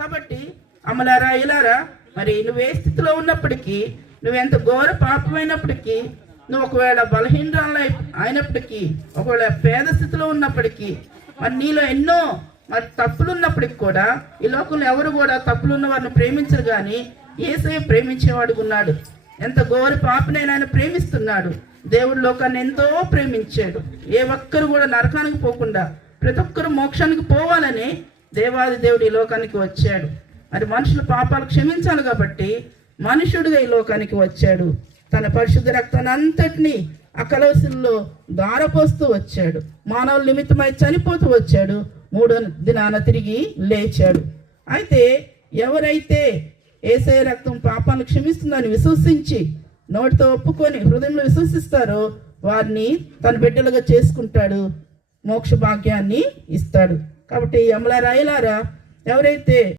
కాబట్టి అమలారా ఇలారా, మరి నువ్వు ఏ స్థితిలో ఉన్నప్పటికీ, నువ్వెంత ఘోర పాపమైనప్పటికీ, నువ్వు ఒకవేళ బలహీనరాలు అయినప్పటికీ, ఒకవేళ పేద స్థితిలో ఉన్నప్పటికీ, మరి నీలో ఎన్నో మరి తప్పులు ఉన్నప్పటికి కూడా, ఈ లోకంలో ఎవరు కూడా తప్పులు ఉన్న వారిని ప్రేమించరు, కానీ యేసయ్య ప్రేమించేవాడు ఉన్నాడు. ఎంత ఘోర పాపనైనా ఆయన ప్రేమిస్తున్నాడు. దేవుడు లోకాన్ని ఎంతో ప్రేమించాడు. ఏ ఒక్కరు కూడా నరకానికి పోకుండా ప్రతి ఒక్కరు మోక్షానికి పోవాలని దేవాది దేవుడు ఈ లోకానికి వచ్చాడు. మరి మనుషుల పాపాలు క్షమించాలి కాబట్టి మనుషుడిగా ఈ లోకానికి వచ్చాడు. తన పరిశుద్ధ రక్తాన్ని అంతటినీ ఆ కలవసిల్లో దారపోస్తూ వచ్చాడు. మానవుల నిమిత్తమై చనిపోతూ వచ్చాడు. 3వ దినాన తిరిగి లేచాడు. అయితే ఎవరైతే యేసయ్య రక్తం పాపాలను క్షమిస్తుందని విశ్వసించి నోటితో ఒప్పుకొని హృదయంలో విశ్వసిస్తారో వారిని తన బిడ్డలుగా చేసుకుంటాడు, మోక్ష భాగ్యాన్ని ఇస్తాడు. కాబట్టి అమలారా ఇలారా, ఎవరైతే